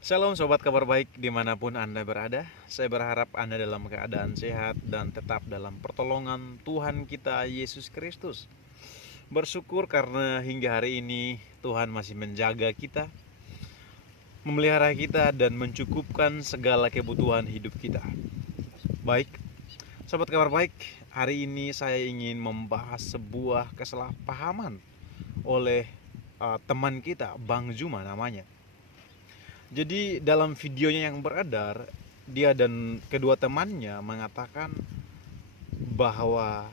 Shalom sobat kabar baik dimanapun Anda berada. Saya berharap Anda dalam keadaan sehat dan tetap dalam pertolongan Tuhan kita Yesus Kristus. Bersyukur karena hingga hari ini Tuhan masih menjaga kita, memelihara kita dan mencukupkan segala kebutuhan hidup kita. Baik, sobat kabar baik, hari ini saya ingin membahas sebuah kesalahpahaman oleh teman kita, Bang Juma namanya. Jadi dalam videonya yang beredar, dia dan kedua temannya mengatakan bahwa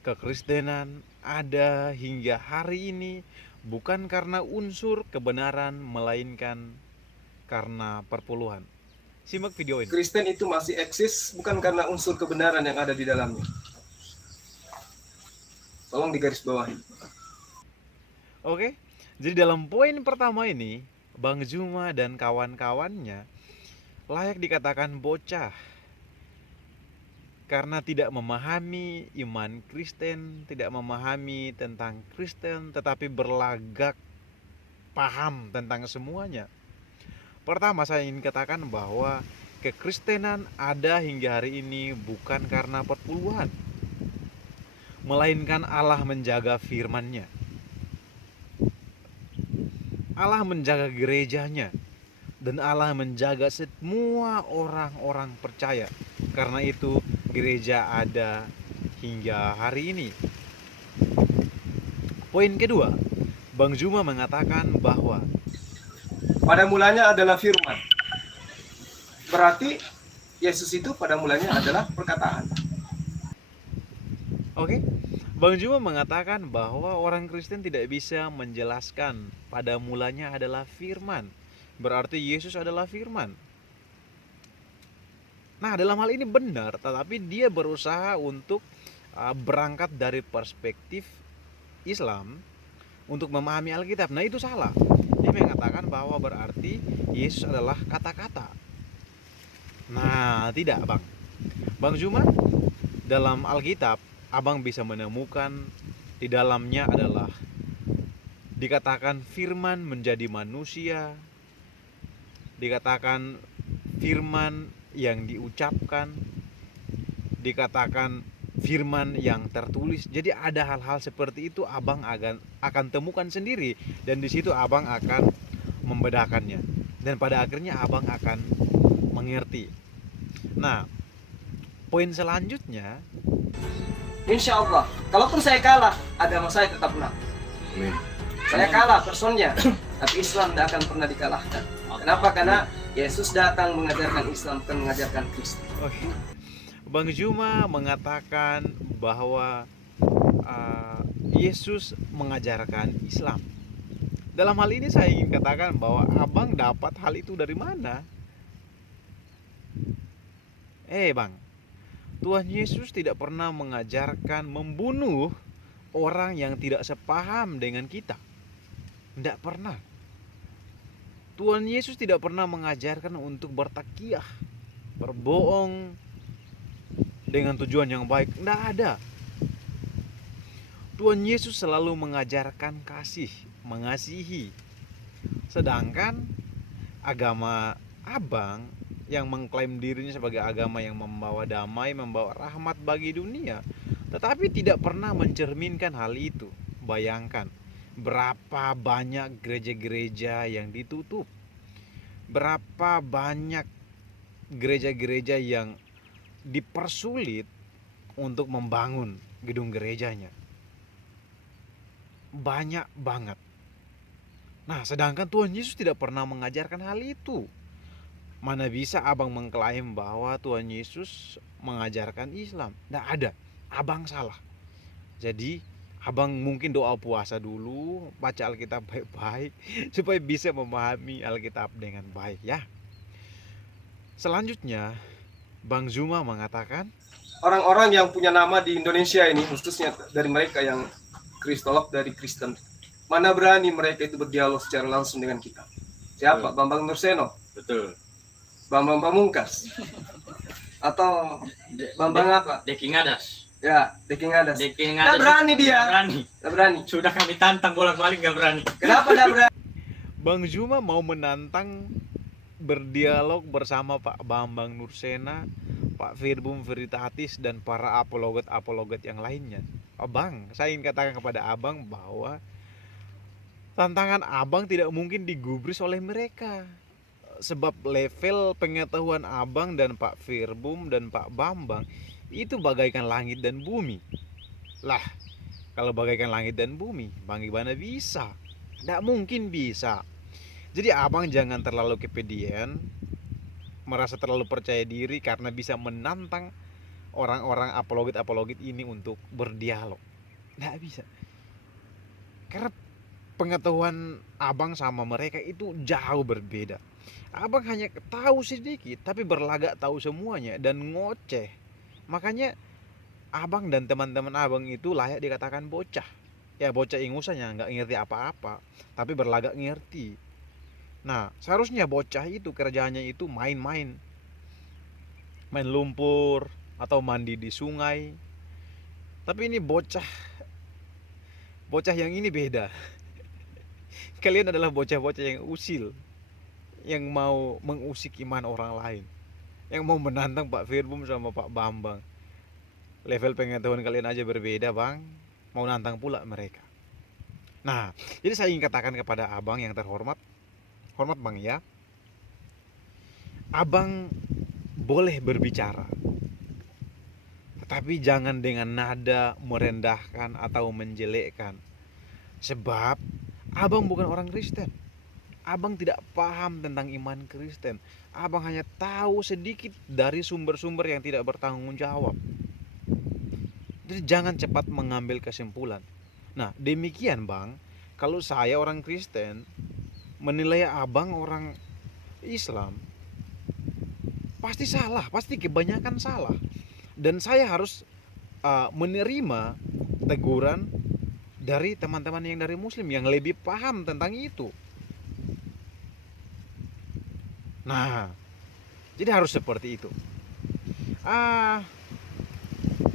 kekristenan ada hingga hari ini bukan karena unsur kebenaran, melainkan karena perpuluhan. Simak video ini. Kristen itu masih eksis bukan karena unsur kebenaran yang ada di dalamnya. Tolong digarisbawahi. Oke, jadi dalam poin pertama ini, Bang Juma dan kawan-kawannya layak dikatakan bocah karena tidak memahami iman Kristen, tidak memahami tentang Kristen, tetapi berlagak paham tentang semuanya. Pertama, saya ingin katakan bahwa kekristenan ada hingga hari ini bukan karena perpuluhan, melainkan Allah menjaga firman-Nya. Allah menjaga gerejanya, dan Allah menjaga semua orang-orang percaya. Karena itu gereja ada hingga hari ini. Poin kedua, Bang Juma mengatakan bahwa Pada mulanya adalah firman. Berarti Yesus itu pada mulanya adalah perkataan. Oke, Bang Juma mengatakan bahwa orang Kristen tidak bisa menjelaskan pada mulanya adalah firman. Berarti Yesus adalah firman. Nah, dalam hal ini benar, tetapi dia berusaha untuk berangkat dari perspektif Islam untuk memahami Alkitab. Nah, itu salah. Dia mengatakan bahwa berarti Yesus adalah kata-kata. Nah, tidak, Bang. Bang Juma, dalam Alkitab Abang bisa menemukan di dalamnya adalah dikatakan firman menjadi manusia, dikatakan firman yang diucapkan, dikatakan firman yang tertulis. Jadi ada hal-hal seperti itu Abang akan temukan sendiri, dan di situ Abang akan membedakannya, dan pada akhirnya Abang akan mengerti. Nah, poin selanjutnya, Insya Allah, kalaupun saya kalah, agama saya tetap menang. Saya kalah personnya, tapi Islam tidak akan pernah dikalahkan. Kenapa? Karena Yesus datang mengajarkan Islam, bukan mengajarkan Kristen. oke, Bang Juma mengatakan bahwa Yesus mengajarkan Islam. Dalam hal ini saya ingin katakan bahwa Abang dapat hal itu dari mana? Bang, Tuhan Yesus tidak pernah mengajarkan membunuh orang yang tidak sepaham dengan kita. Tidak pernah. Tuhan Yesus tidak pernah mengajarkan untuk bertakiyah, berbohong dengan tujuan yang baik. Tidak ada. Tuhan Yesus selalu mengajarkan kasih, mengasihi. Sedangkan agama Abang yang mengklaim dirinya sebagai agama yang membawa damai, membawa rahmat bagi dunia, tetapi tidak pernah mencerminkan hal itu. Bayangkan berapa banyak gereja-gereja yang ditutup, berapa banyak gereja-gereja yang dipersulit untuk membangun gedung gerejanya. Banyak banget. Nah, sedangkan Tuhan Yesus tidak pernah mengajarkan hal itu. Mana bisa Abang mengklaim bahwa Tuhan Yesus mengajarkan Islam? Tidak ada. Abang salah. Jadi Abang mungkin doa puasa dulu, baca Alkitab baik-baik supaya bisa memahami Alkitab dengan baik ya. Selanjutnya, Bang Zuma mengatakan, Orang-orang yang punya nama di Indonesia ini, khususnya dari mereka yang kristolog dari Kristen, mana berani mereka itu berdialog secara langsung dengan kita? Siapa? Betul. Bambang Nurseno? Betul. Bambang Pamungkas? Atau Bambang apa? Deki Ngadas. Ya, Deki Ngadas. Deki Nggak Ngadas. berani dia. Nggak berani. Nggak berani. Sudah kami tantang bolak-balik nggak berani. Kenapa nggak berani? Bang Zuma mau menantang berdialog bersama Pak Bambang Nursena, Pak Firbum Veritatis, dan para apologet-apologet yang lainnya. Abang, saya ingin katakan kepada abang bahwa tantangan abang tidak mungkin digubris oleh mereka. Sebab level pengetahuan abang dan Pak Firbum dan Pak Bambang itu bagaikan langit dan bumi. Lah, kalau bagaikan langit dan bumi, bagaimana bisa? Tidak mungkin bisa. Jadi abang jangan terlalu kepedean, merasa terlalu percaya diri karena bisa menantang orang-orang apologet-apologet ini untuk berdialog. Tidak bisa. Karena pengetahuan abang sama mereka itu jauh berbeda. Abang hanya tahu sedikit tapi berlagak tahu semuanya dan ngoceh. Makanya abang dan teman-teman abang itu layak dikatakan bocah. Ya bocah ingusannya nggak ngerti apa-apa tapi berlagak ngerti. Nah seharusnya bocah itu kerjanya itu main-main, main lumpur atau mandi di sungai. Tapi ini bocah yang ini beda. Kalian adalah bocah-bocah yang usil, yang mau mengusik iman orang lain, yang mau menantang Pak Firbum sama Pak Bambang. Level pengetahuan kalian aja berbeda bang, mau nantang pula mereka. Nah, jadi saya ingin katakan kepada abang yang terhormat, hormat bang ya, abang boleh berbicara, tetapi jangan dengan nada merendahkan atau menjelekkan. Sebab abang bukan orang Kristen. Abang tidak paham tentang iman Kristen. Abang hanya tahu sedikit dari sumber-sumber yang tidak bertanggung jawab. Jadi jangan cepat mengambil kesimpulan. Nah demikian bang, kalau saya orang Kristen menilai abang orang Islam, pasti salah, pasti kebanyakan salah. Dan saya harus menerima teguran dari teman-teman yang dari Muslim yang lebih paham tentang itu. Nah, jadi harus seperti itu.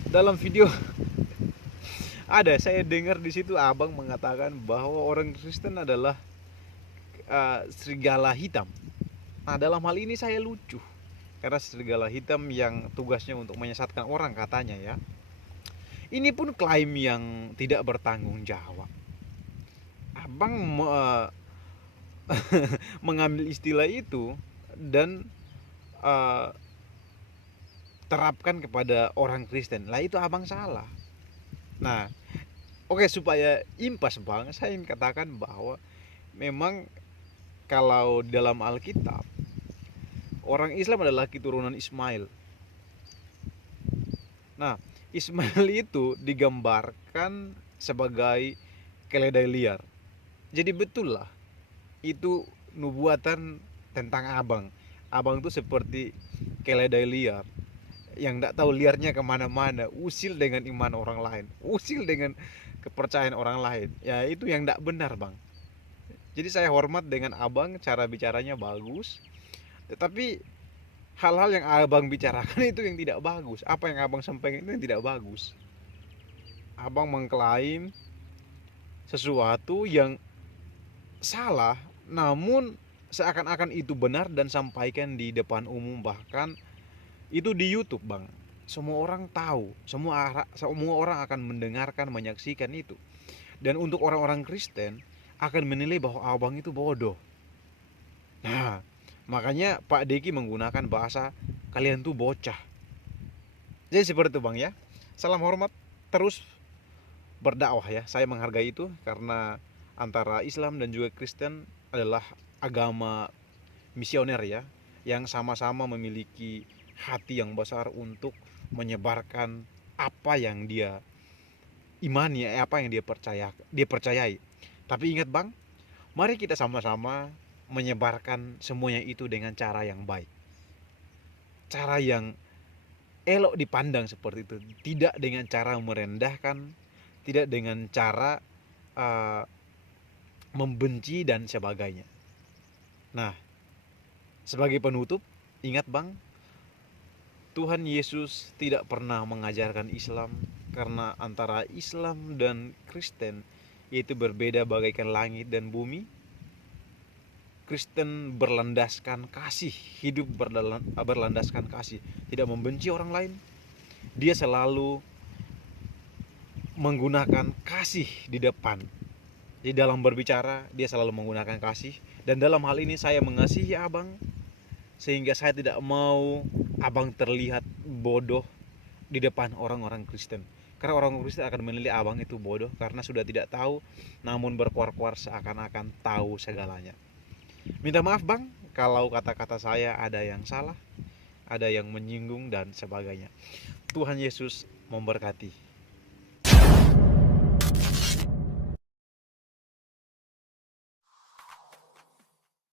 Dalam video ada saya dengar di situ abang mengatakan bahwa orang Kristen adalah serigala hitam. Nah, dalam hal ini saya lucu karena serigala hitam yang tugasnya untuk menyesatkan orang katanya ya. Ini pun klaim yang tidak bertanggung jawab. Abang mengambil istilah itu dan terapkan kepada orang Kristen. Lah itu abang salah. Nah, oke, supaya impas bang, saya ingin katakan bahwa memang kalau dalam Alkitab orang Islam adalah keturunan Ismail. Nah, Ismail itu digambarkan sebagai keledai liar. Jadi betul lah, itu nubuatan tentang abang. Abang itu seperti keledai liar yang tidak tahu liarnya kemana-mana, usil dengan iman orang lain, usil dengan kepercayaan orang lain. Ya itu yang tidak benar bang. Jadi saya hormat dengan abang, cara bicaranya bagus, tetapi hal-hal yang abang bicarakan itu yang tidak bagus. Apa yang abang sampaikan itu yang tidak bagus. Abang mengklaim sesuatu yang salah, namun seakan-akan itu benar dan sampaikan di depan umum, bahkan itu di YouTube bang. Semua orang tahu, semua orang akan mendengarkan, menyaksikan itu. Dan untuk orang-orang Kristen akan menilai bahwa abang itu bodoh. Nah, makanya Pak Deki menggunakan bahasa kalian tuh bocah. Jadi seperti itu bang ya. Salam hormat, terus berdakwah ya. Saya menghargai itu karena antara Islam dan juga Kristen adalah agama misioner ya, yang sama-sama memiliki hati yang besar untuk menyebarkan apa yang dia imani, apa yang dia percayai. Tapi ingat bang, mari kita sama-sama menyebarkan semuanya itu dengan cara yang baik, cara yang elok dipandang seperti itu, tidak dengan cara merendahkan, tidak dengan cara membenci dan sebagainya. Nah, sebagai penutup, ingat bang, Tuhan Yesus tidak pernah mengajarkan Islam, karena antara Islam dan Kristen itu berbeda bagaikan langit dan bumi. Kristen berlandaskan kasih, hidup berlandaskan kasih, tidak membenci orang lain. Dia selalu menggunakan kasih di depan. Di dalam berbicara dia selalu menggunakan kasih. Dan dalam hal ini saya mengasihi abang, sehingga saya tidak mau abang terlihat bodoh di depan orang-orang Kristen. Karena orang Kristen akan menilai abang itu bodoh karena sudah tidak tahu, namun berkuar-kuar seakan-akan tahu segalanya. Minta maaf bang kalau kata-kata saya ada yang salah, ada yang menyinggung dan sebagainya. Tuhan Yesus memberkati.